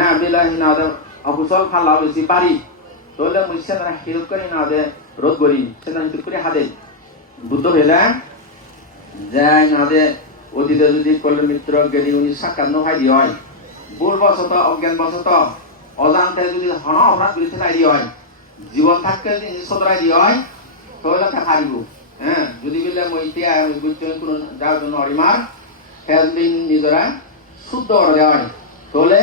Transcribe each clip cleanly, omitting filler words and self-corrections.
Abdullah hinade akusol khala besi bari tole muisya tara hirup kari hinade rod gori সেটা হিতুপ করে হাতে বুদ্ধ হইলেন যে hinade অতীতে যদি কল্য মিত্র গেরি 1951 হাই হয় ভুলবশত অজ্ঞানবশত অজান্তে যদি হন অপরাধ বিরুদ্ধে নাই হয় জীবন থাকতে যদি সদরাই হয় তাহলে তা হারিব যদি বলে মইতিয়া বুঝতে কোন যার জন্য অরিমার হেজদিন নিজরা শুদ্ধ করে দেওয়া হয় তাহলে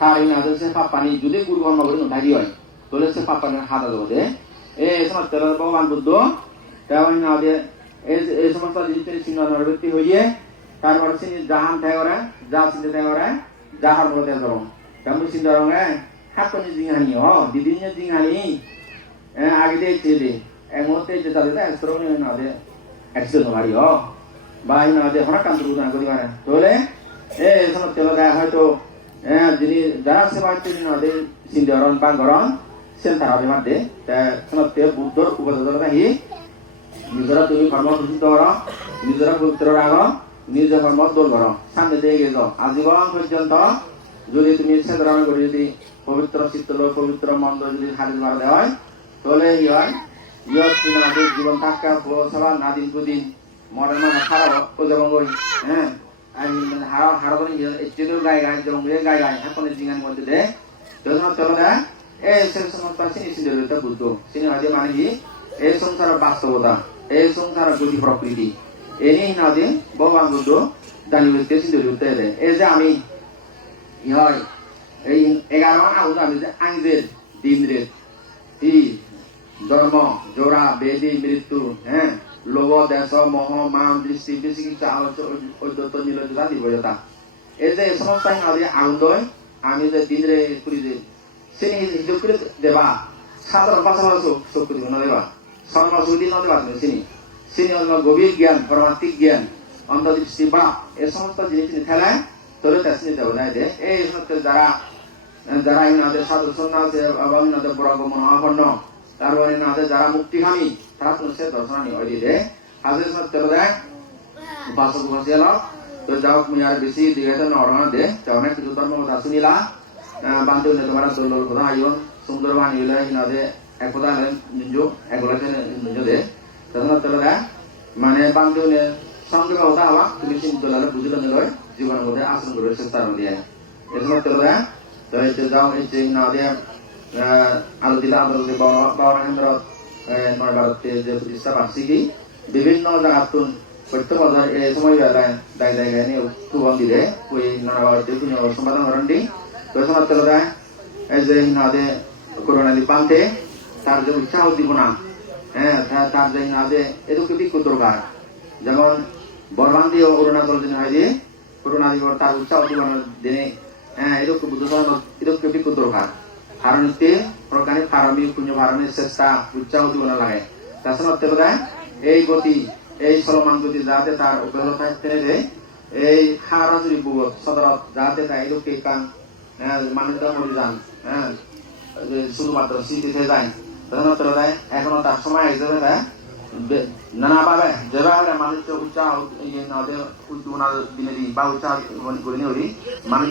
তার ইনাদের সে পাপানি যদি গুরু কর্ম করে নথাই হয় তাহলে সে পাপানের হাত দেবো দে এই সময় তেল ভগবান বুদ্ধ তেমন ইনাদে এই সমস্ত জিনিসের চিহ্ন ব্যক্তি হইয়ে তারপর তিনি জাহান থাকরে যা চিন্তা থাকরে যাহার মধ্যে ধরো তেমন চিন্তা রঙে হাতনি জিংহানি দিদিন জিংহানি আগে দিয়ে এক মুহূর্তে যে তাদের শ্রবণ ইনাদে একশো মারি বা ইনাদে হঠাৎ কান্ত উদাহরণ করি মানে তাহলে এই সময় তেল দেয় হয়তো যিনি যারা সেবা ইনাদে চিন্তা গরণ বা গরণ সেন্টার হবে মাধ্যমে সমস্ত বুদ্ধর উপদেশ আহি নিজরা তুমি কর্ম প্রসিদ্ধ কর নিজরা পবিত্র রাখ নিজ কর্ম দোল কর সামনে দিয়ে গেছ আজীবন পর্যন্ত যদি তুমি সেদ্রামে করে যদি পবিত্র শীতল পবিত্র মন্দ যদি হাজির মারা দেওয়া হয় তাহলে জীবন থাকা সবার নাদিন প্রদিন মরে মানে খারাপ প্রজাবঙ্গ হারাবনি একটু গায়ে গায়ে জঙ্গ গায়ে গায়ে এখনের জিঙ্গার মধ্যে দে তখন চলো না এই সংসার চিনি চিন্তা বুদ্ধ চিনি হয়তো মানে কি এই সংসারের বাস্তবতা এই সংসারের গতি প্রকৃতি এনে হিনাদে ভগবান বুদ্ধ জানি বুঝতে চিন্তা করতে দেয় এই যে আমি হয় এই 11 মান আউজ আমি যে আইনের দিনরে এই জন্ম জোড়া বেদি মৃত্যু লোভ দেশ মোহ মান দৃষ্টি বিচিকিৎসা অদ্যত নিলজ্জতা নির্ভয়তা এই যে সমস্ত হিনাদে আউন্দয় আমি যে দিনরে করি যে sini hidup kita deba sadar bahasa masuk suku di mana deba sama masuk di mana deba sini orang gobir gian formatik gian anda di istiba সমস্ত জিনিস ini খেলা তোরে তাসনি দেব না দে এই সমস্ত যারা ইনাদের সাধু সন্ন্যাসী এবং ইনাদের বড় মহাপন্ন তারপরে ইনাদের যারা মুক্তিকামী তারা তো সে দর্শনানি হয় দে হাজার সমস্ত দে বাসক ভাষিয়াল তো যাও মিয়ার বেশি দিকে তো নরমা দে যাও না কিছু ধর্ম কথা শুনিলা bantu ne tomara dolol koda ayon sumdorban ile hinade ekoda le ninjo egola ke ninjo de tadana tala মানে bantu ne সঙ্গে কথা হওয়া তুমি চিন্তা লালে বুঝলে নয় জীবনের মধ্যে আসন করে চেষ্টা দিয়ে এজন্য তলা তো এই যাও এই যে না দিয়ে আলোচিত আন্দোলনে বাবানন্দ নয় ভারতে যে প্রতিষ্ঠা বার্ষিকী বিভিন্ন জায়গাতুন প্রত্যেক বছর এই সময় দায় দায় গায়ে সুবন দিলে ওই নয় ভারতে সমাধান করেন দি Terus terus aja hinade corona di pantai, tarja ucap di mana, tarja hinade itu kita ikut terbar. Jangan berbandi corona kalau di hari corona di luar tar ucap di mana dene, itu kebutuhan itu kita ikut terbar. Karena itu perkara karami punya karami sesta ucap di mana lagi. Terus terus goti, Solomon goti jate tar upload tere haras ribuat sadarat jate tar itu kekan মানুষরা মরে যান শুধুমাত্র স্মৃতিতে যায় তখন তাই এখনো তার সময় হিসেবে নানাভাবে যেভাবে মানুষকে উৎসাহ দিনে দিই বা উৎসাহ করে নিয়ে মানুষ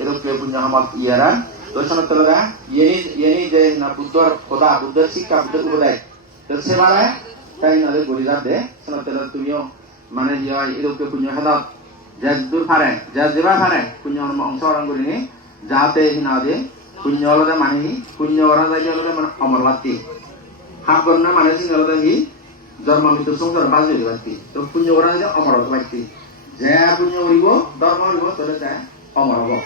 এরকম পুণ্য হামত ইয়ারা তো সময় তোলা ইয়ে যে না বুদ্ধর কথা বুদ্ধের শিক্ষা বুদ্ধের উপদেয় তো সেবারে তাই নাদের গড়ি যাতে সময় তোলা তুমিও মানে এরকম পুণ্য হাত Jadul fare, jadul fare, punya orang orang ini, jate hinade, punya orang mana punya orang saja orang mana amarwati. Hak orang mana sih orang ini, dharma itu sungguh berbahasa diwati. So punya orang saja amarwati. Jaya punya origo, dharma origo terus saya amarwo.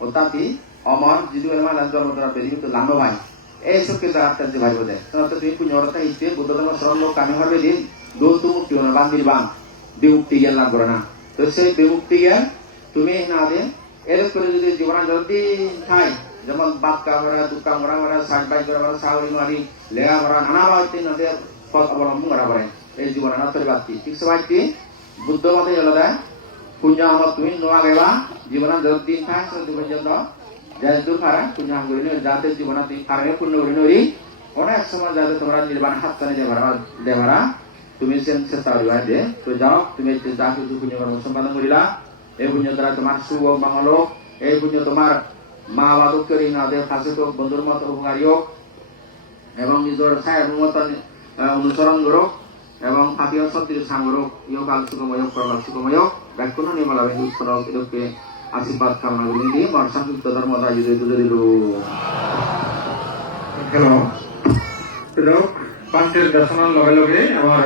Tetapi amar jadi orang mana dharma teraperi itu lama baik. Esok kita akan terjadi pada. Kalau tu punya orang itu, bukan orang seorang lo kami harus di dua tu mukti orang bang di bang, diukti yang lagu rana. তো সেই বিমুক্তিকে তুমি না দিয়ে এরকম করে যদি জীবন যদি খাই যেমন বাপ কামড়া দুঃখ মরা সাজ বাই করা সাউরি মারি লেগা করা নানা বাড়িতে নদী পথ অবলম্বন করা পারে এই জীবনে নতরি বাড়তি ঠিক সবাইটি বুদ্ধ মতে আলাদা পুঞ্জা আমার তুমি নোয়া গেবা জীবন যদি খাই সে পর্যন্ত যাই দূর খারা পুঞ্জা করি যাতে জীবন তুমি খারাপে পূর্ণ করি নরি অনেক সময় যাতে তোমরা নির্বাণ হাত টানে দেভারা তুমি চেষ্টা করিবা যে তো যাও তুমি যা কিছু পুণ্য কর্ম সম্পাদন করিলা এই পুণ্য দ্বারা তোমার সুখ মঙ্গল এই পুণ্য তোমার মা বাবা করি নাদের কাছে তো বন্ধুর মতো উপকারী হোক এবং নিজের ছায়ার মতো অনুসরণ করুক এবং ফাতিহা সত্যি সামরক ইয়োগ আল সুগময় প্রবাল সুগময় ব্যাকুণ নির্মলা উৎসর ইদকে আশীর্বাদ কামনা করি দিয়ে সংযুক্ত ধর্ম রাজি দিল হ্যালো পাঁচের দর্শনের লগে লগে আমার